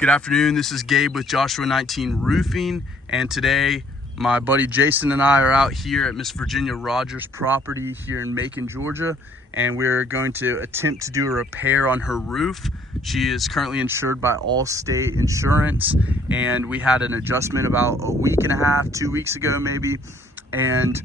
Good afternoon, this is Gabe with Joshua 19 Roofing, and today my buddy Jason and I are out here at Miss Virginia Rogers' property here in Macon, Georgia, and we're going to attempt to do a repair on her roof. She is currently insured by Allstate Insurance, and we had an adjustment about a week and a half, 2 weeks ago maybe, and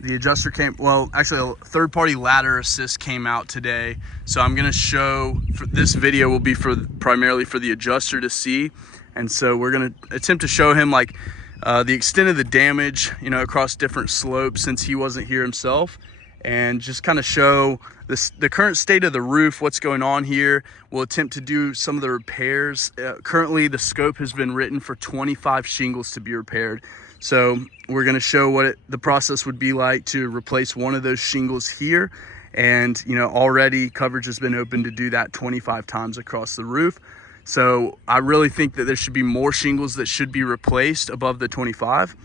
the adjuster came, well, actually a third-party ladder assist came out today. So I'm gonna show, this video will be primarily for the adjuster to see. And so we're gonna attempt to show him like the extent of the damage, you know, across different slopes since he wasn't here himself. And just kind of show the current state of the roof, what's going on here. We'll attempt to do some of the repairs. Currently the scope has been written for 25 shingles to be repaired. So we're gonna show what the process would be like to replace one of those shingles here. And you know, already coverage has been open to do that 25 times across the roof. So I really think that there should be more shingles that should be replaced above the 25.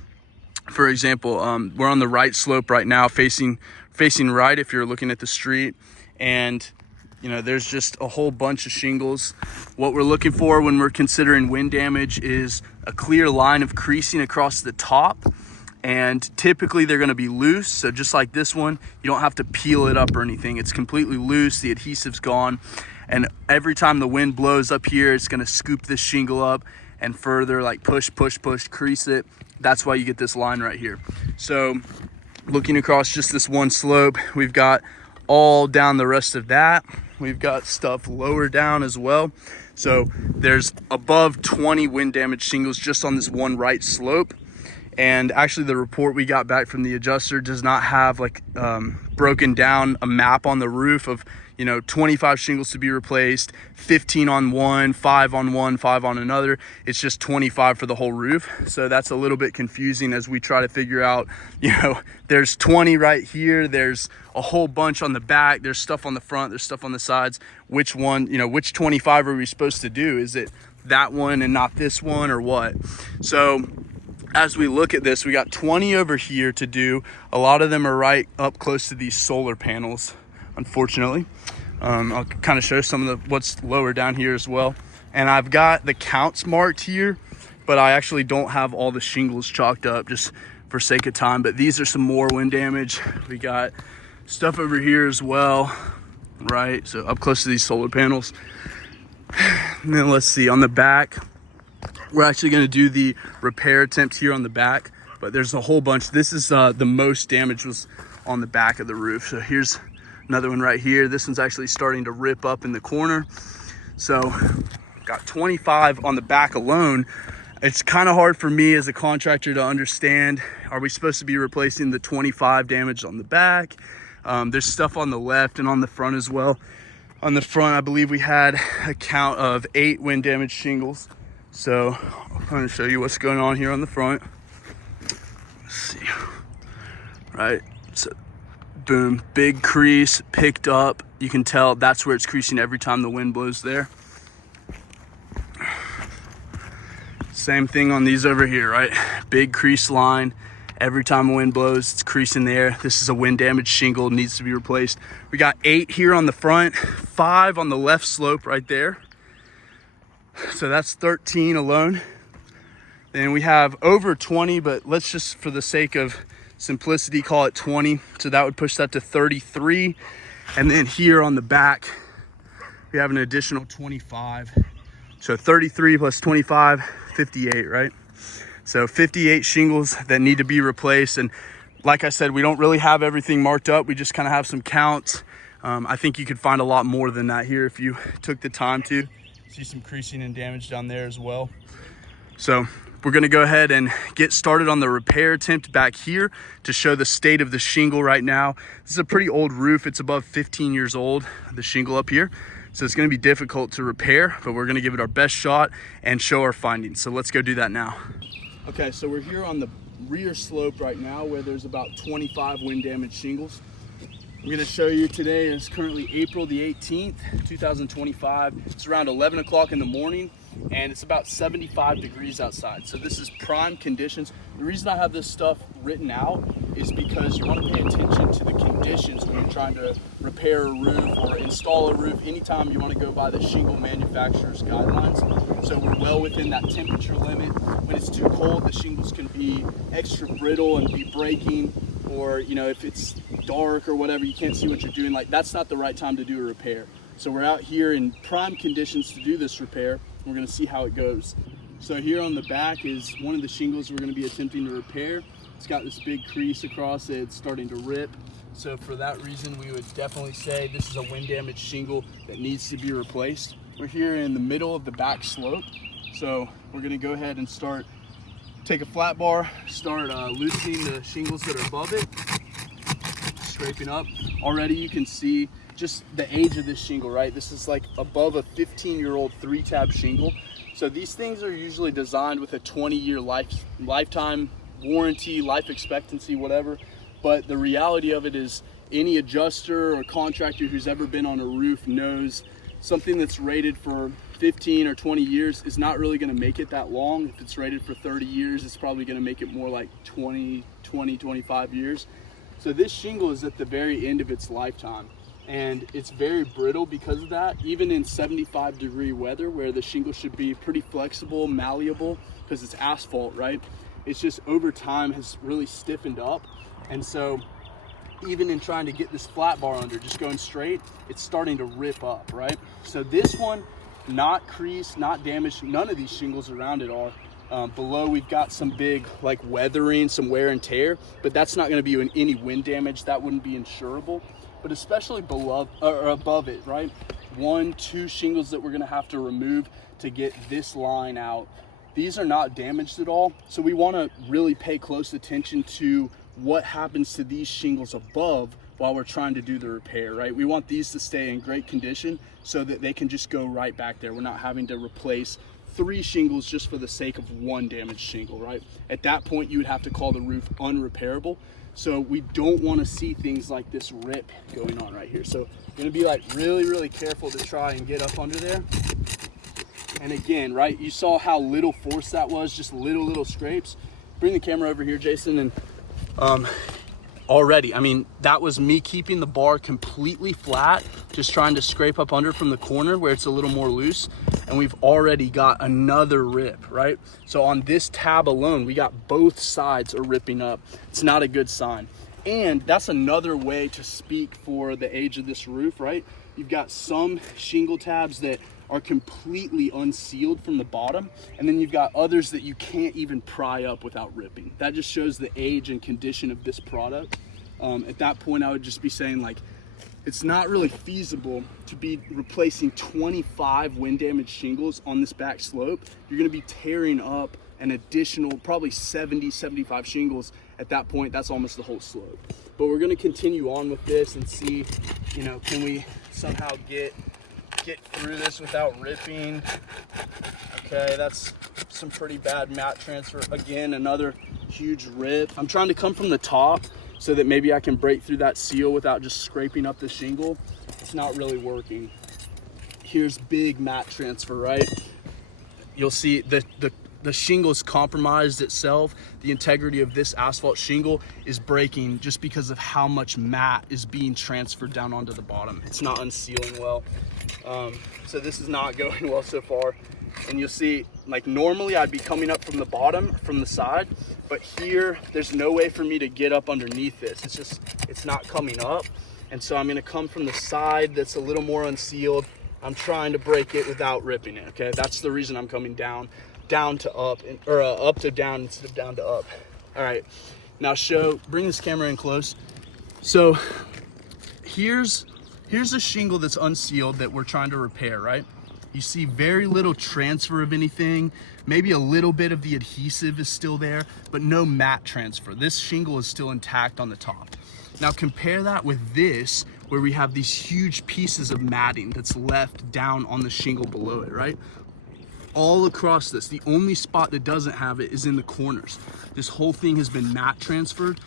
For example, we're on the right slope right now, facing right if you're looking at the street, and you know, there's just a whole bunch of shingles. What we're looking for when we're considering wind damage is a clear line of creasing across the top, and typically they're going to be loose. So just like this one, you don't have to peel it up or anything. It's completely loose, the adhesive's gone, and every time the wind blows up here, it's going to scoop this shingle up and further like push, crease it. That's why you get this line right here. So looking across just this one slope, we've got all down the rest of that. We've got stuff lower down as well. So there's above 20 wind damage shingles just on this one right slope. And actually the report we got back from the adjuster does not have like broken down a map on the roof of, you know, 25 shingles to be replaced, 15 on one, 5 on one, 5 on another. It's just 25 for the whole roof. So that's a little bit confusing as we try to figure out, you know, there's 20 right here, there's a whole bunch on the back, there's stuff on the front, there's stuff on the sides. Which one, you know, which 25 are we supposed to do? Is it that one and not this one, or what? So as we look at this, we got 20 over here to do. A lot of them are right up close to these solar panels, unfortunately. I'll kind of show some of what's lower down here as well. And I've got the counts marked here, but I actually don't have all the shingles chalked up just for sake of time. But these are some more wind damage. We got stuff over here as well, right? So up close to these solar panels. And then let's see, on the back, we're actually going to do the repair attempt here on the back, but there's a whole bunch. This is the most damage was on the back of the roof. So here's another one right here. This one's actually starting to rip up in the corner. So got 25 on the back alone. It's kind of hard for me as a contractor to understand, are we supposed to be replacing the 25 damage on the back? There's stuff on the left and on the front as well. On the front, I believe we had a count of 8 wind damage shingles. So I'll kind of show you what's going on here on the front. Let's see, right? So boom, big crease picked up. You can tell that's where it's creasing every time the wind blows there. Same thing on these over here, right? Big crease line. Every time the wind blows, it's creasing there. This is a wind damaged shingle, needs to be replaced. We got 8 here on the front, 5 on the left slope right there. So that's 13 alone. Then we have over 20, but let's just, for the sake of simplicity, call it 20. So that would push that to 33. And then here on the back, we have an additional 25. So 33 plus 25, 58, right? So 58 shingles that need to be replaced. And like I said, we don't really have everything marked up. We just kind of have some counts. I think you could find a lot more than that here if you took the time to. See some creasing and damage down there as well. So we're gonna go ahead and get started on the repair attempt back here to show the state of the shingle right now. This is a pretty old roof. It's above 15 years old, the shingle up here. So it's gonna be difficult to repair, but we're gonna give it our best shot and show our findings. So let's go do that now. Okay, so we're here on the rear slope right now where there's about 25 wind damage shingles. I'm gonna show you today is currently April the 18th, 2025. It's around 11 o'clock in the morning. and it's about 75 degrees outside. So this is prime conditions. The reason I have this stuff written out is because you want to pay attention to the conditions when you're trying to repair a roof or install a roof. Anytime you want to go by the shingle manufacturer's guidelines. So we're well within that temperature limit. When it's too cold, the shingles can be extra brittle and be breaking, or if it's dark or whatever, you can't see what you're doing. Like, that's not the right time to do a repair. So we're out here in prime conditions to do this repair. We're gonna see how it goes. So here on the back is one of the shingles we're gonna be attempting to repair. It's got this big crease across it, it's starting to rip. So for that reason, we would definitely say this is a wind damaged shingle that needs to be replaced. We're here in the middle of the back slope. So we're gonna go ahead and take a flat bar, start loosening the shingles that are above it, scraping up. Already you can see just the age of this shingle, right? This is like above a 15-year-old 3-tab shingle. So these things are usually designed with a 20-year lifetime warranty, life expectancy, whatever. But the reality of it is any adjuster or contractor who's ever been on a roof knows something that's rated for 15 or 20 years is not really gonna make it that long. If it's rated for 30 years, it's probably gonna make it more like 25 years. So this shingle is at the very end of its lifetime, and it's very brittle because of that. Even in 75-degree weather, where the shingle should be pretty flexible, malleable, because it's asphalt, right? It's just over time has really stiffened up. And so even in trying to get this flat bar under, just going straight, it's starting to rip up, right? So this one, not creased, not damaged. None of these shingles around it are. Below, we've got some big like weathering, some wear and tear, but that's not going to be any wind damage. That wouldn't be insurable. But especially below or above it, right? 1, 2 shingles that we're going to have to remove to get this line out. These are not damaged at all, so we want to really pay close attention to what happens to these shingles above while we're trying to do the repair, right? We want these to stay in great condition so that they can just go right back there. We're not having to replace 3 shingles just for the sake of 1 damaged shingle, right? At that point, you would have to call the roof unrepairable. So we don't want to see things like this rip going on right here. So you're gonna be like really careful to try and get up under there. And again, right, you saw how little force that was, just little scrapes. Bring the camera over here, Jason, and already, I mean, that was me keeping the bar completely flat, just trying to scrape up under from the corner where it's a little more loose, and we've already got another rip, right? So on this tab alone, we got both sides are ripping up. It's not a good sign. And that's another way to speak for the age of this roof, right? You've got some shingle tabs that are completely unsealed from the bottom, and then you've got others that you can't even pry up without ripping. That just shows the age and condition of this product. At that point, I would just be saying, like, it's not really feasible to be replacing 25 wind damaged shingles on this back slope. You're gonna be tearing up an additional probably 75 shingles. At that point, that's almost the whole slope. But we're gonna continue on with this and see, can we somehow get through this without ripping. Okay, that's some pretty bad mat transfer. Again, another huge rip. I'm trying to come from the top so that maybe I can break through that seal without just scraping up the shingle. It's not really working. Here's big mat transfer, right? You'll see the shingle's compromised itself. The integrity of this asphalt shingle is breaking just because of how much mat is being transferred down onto the bottom. It's not unsealing well. So this is not going well so far. And you'll see, like, normally I'd be coming up from the bottom, from the side, but here there's no way for me to get up underneath this. It's not coming up. And so I'm gonna come from the side that's a little more unsealed. I'm trying to break it without ripping it, okay? That's the reason I'm coming down to up, or up to down instead of down to up. All right, now bring this camera in close. So here's a shingle that's unsealed that we're trying to repair, right? You see very little transfer of anything. Maybe a little bit of the adhesive is still there, but no mat transfer. This shingle is still intact on the top. Now compare that with this, where we have these huge pieces of matting that's left down on the shingle below it, right? All across this. The only spot that doesn't have it is in the corners. This whole thing has been mat transferred.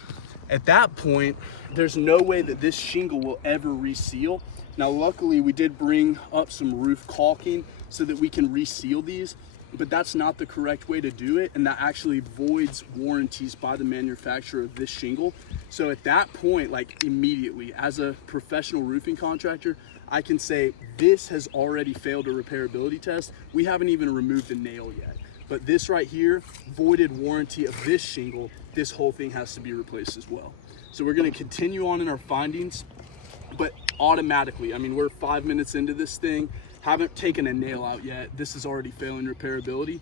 At that point, there's no way that this shingle will ever reseal. Now, luckily, we did bring up some roof caulking so that we can reseal these, but that's not the correct way to do it, and that actually voids warranties by the manufacturer of this shingle. So at that point, like immediately, as a professional roofing contractor, I can say this has already failed a repairability test. We haven't even removed a nail yet. But this right here, voided warranty of this shingle, this whole thing has to be replaced as well. So we're gonna continue on in our findings, but automatically, I mean, we're 5 minutes into this thing, haven't taken a nail out yet. This is already failing repairability,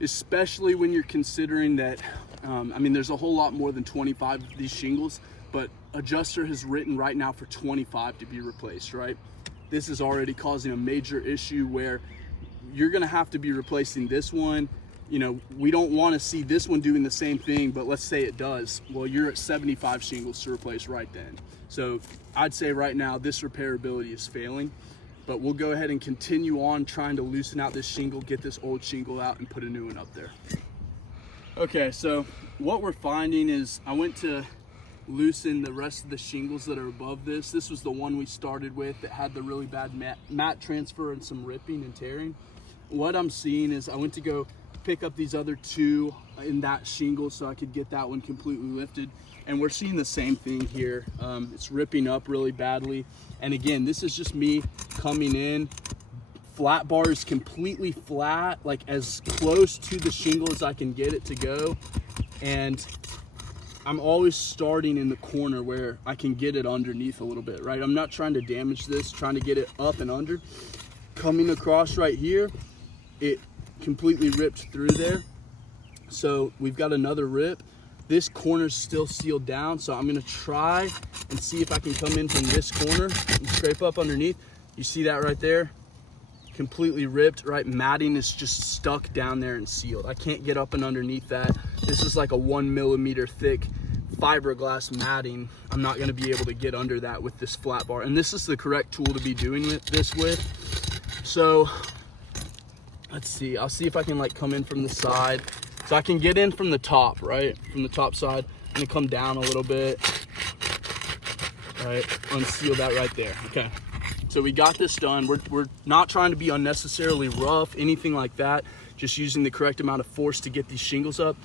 especially when you're considering that, I mean, there's a whole lot more than 25 of these shingles, but adjuster has written right now for 25 to be replaced, right? This is already causing a major issue where you're gonna have to be replacing this one. You know, we don't wanna see this one doing the same thing, but let's say it does. Well, you're at 75 shingles to replace right then. So I'd say right now, this repairability is failing, but we'll go ahead and continue on trying to loosen out this shingle, get this old shingle out and put a new one up there. Okay, so what we're finding is I went to loosen the rest of the shingles that are above this. This was the one we started with that had the really bad mat transfer and some ripping and tearing. What I'm seeing is I went to go pick up these other two in that shingle so I could get that one completely lifted, and we're seeing the same thing here. It's ripping up really badly, and again, this is just me coming in. Flat bar is completely flat, like as close to the shingle as I can get it to go, and I'm always starting in the corner where I can get it underneath a little bit, right? I'm not trying to damage this, trying to get it up and under. Coming across right here, it completely ripped through there. So we've got another rip. This corner's still sealed down, so I'm gonna try and see if I can come in from this corner and scrape up underneath. You see that right there? Completely ripped, right? Matting is just stuck down there and sealed. I can't get up and underneath that. This is like a 1 millimeter thick fiberglass matting. I'm not gonna be able to get under that with this flat bar. And this is the correct tool to be doing this with. So let's see, I'll see if I can like come in from the side. So I can get in from the top, right? From the top side. I'm gonna come down a little bit, right? Unseal that right there, okay. So we got this done. We're not trying to be unnecessarily rough, anything like that. Just using the correct amount of force to get these shingles up.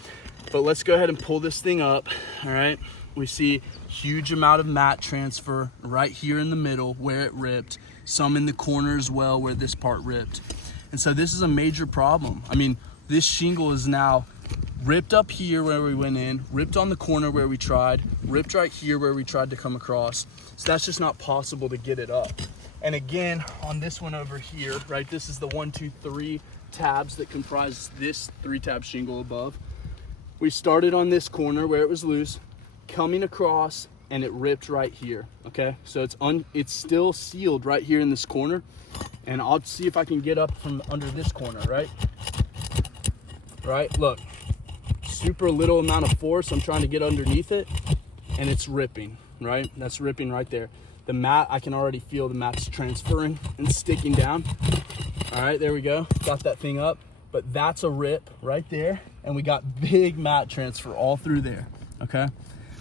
But let's go ahead and pull this thing up, all right? We see huge amount of mat transfer right here in the middle where it ripped. Some in the corner as well where this part ripped. And so this is a major problem. I mean, this shingle is now ripped up here where we went in, ripped on the corner where we tried, ripped right here where we tried to come across. So that's just not possible to get it up. And again, on this one over here, right, this is the 1, 2, 3 tabs that comprise this 3-tab shingle above. We started on this corner where it was loose, coming across, and it ripped right here, okay? So it's still sealed right here in this corner, and I'll see if I can get up from under this corner, right? Right, look, super little amount of force. I'm trying to get underneath it, and it's ripping, right? That's ripping right there. The mat, I can already feel the mat's transferring and sticking down. All right, there we go. Got that thing up, but that's a rip right there. And we got big mat transfer all through there, okay?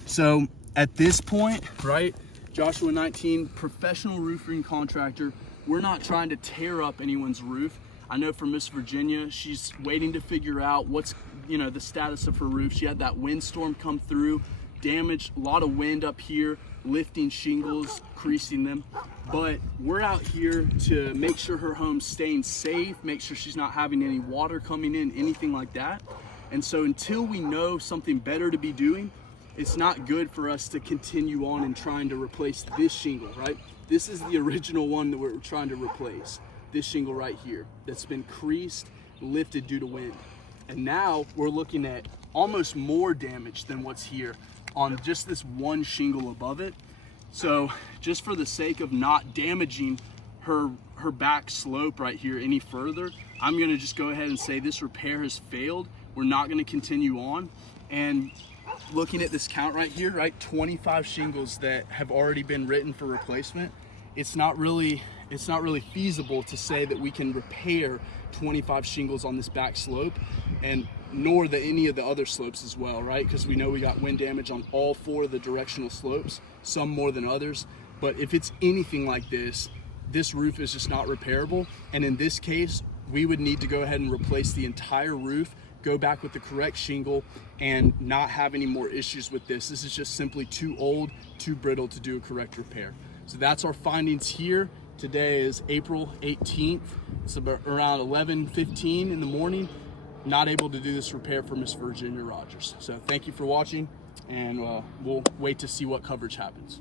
So at this point, right, Joshua 19, professional roofing contractor, we're not trying to tear up anyone's roof. I know for Miss Virginia, she's waiting to figure out what's, you know, the status of her roof. She had that windstorm come through, damaged, a lot of wind up here, lifting shingles, creasing them. But we're out here to make sure her home's staying safe, make sure she's not having any water coming in, anything like that. And so until we know something better to be doing, it's not good for us to continue on and trying to replace this shingle, right? This is the original one that we're trying to replace. This shingle right here that's been creased, lifted due to wind. And now we're looking at almost more damage than what's here on just this one shingle above it. So just for the sake of not damaging her back slope right here any further, I'm gonna just go ahead and say this repair has failed. We're not gonna continue on. And looking at this count right here, right, 25 shingles that have already been written for replacement. It's not really it's not really feasible to say that we can repair 25 shingles on this back slope, and nor any of the other slopes as well, right? Because we know we got wind damage on all 4 of the directional slopes, some more than others. But if it's anything like this roof is just not repairable. And in this case, we would need to go ahead and replace the entire roof, go back with the correct shingle, and not have any more issues with this. This is just simply too old, too brittle to do a correct repair. So that's our findings here. Today is April 18th. It's about around 11:15 in the morning. Not able to do this repair for Miss Virginia Rogers. So thank you for watching, and we'll wait to see what coverage happens.